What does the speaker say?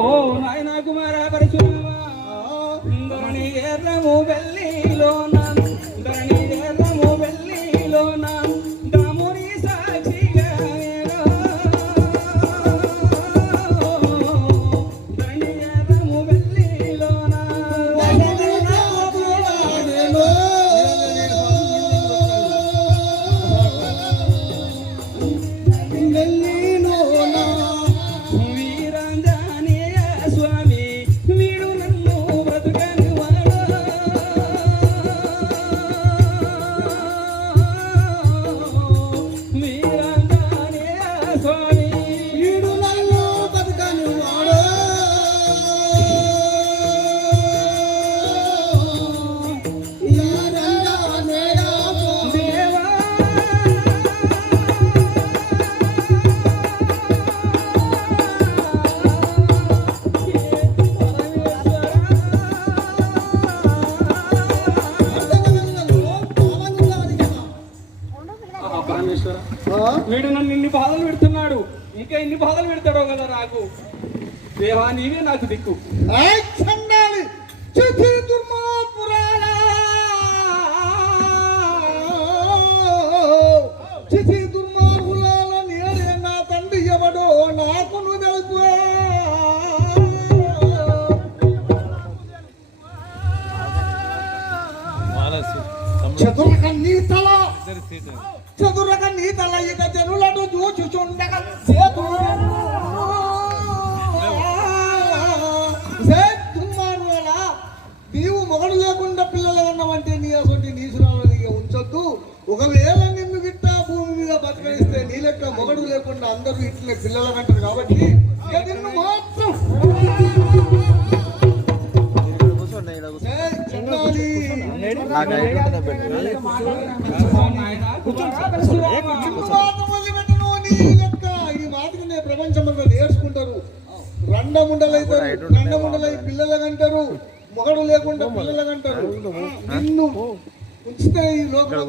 ఓ నాయన కుమార పరశురామా ధరణి ఎర్రము వెల్లిలోన ధరణి ఎర్రము వెల్లిలోన దాముని సాక్షిగా ధరణి ఎర్రము వెల్లిలోన వీడు నన్ను ఇన్ని బాధలు పెడుతున్నాడు, ఇంకా ఇన్ని బాధలు పెడతాడో కదా నాకు. దేవా నీవే నాకు దిక్కు. దుర్మార్గులాల నేడే నా తండ్రి ఎవడో నాకు నువ్వు తెలుపు. చదురక నీ తల ఇక జనులను చూచుచుండగా నీవు మొగడు లేకుండా పిల్లలు అన్నామంటే నీ అసలు నీసురాలని ఉంచొద్దు. ఒకవేళ నిన్ను గిట్ట భూమి మీద బతకనిస్తే నీ లెక్క మొగడు లేకుండా అందరూ ఇట్లే పిల్లలు అంటారు కాబట్టి నిన్ను మాత్రం ఈ మాటకు నేను ప్రపంచంలో నేర్చుకుంటారు. రండముండలై పిల్లలకంటారు, మొగడు లేకుండా పిల్లలకంటారు. నిన్ను ఉంచితే ఈ లోపల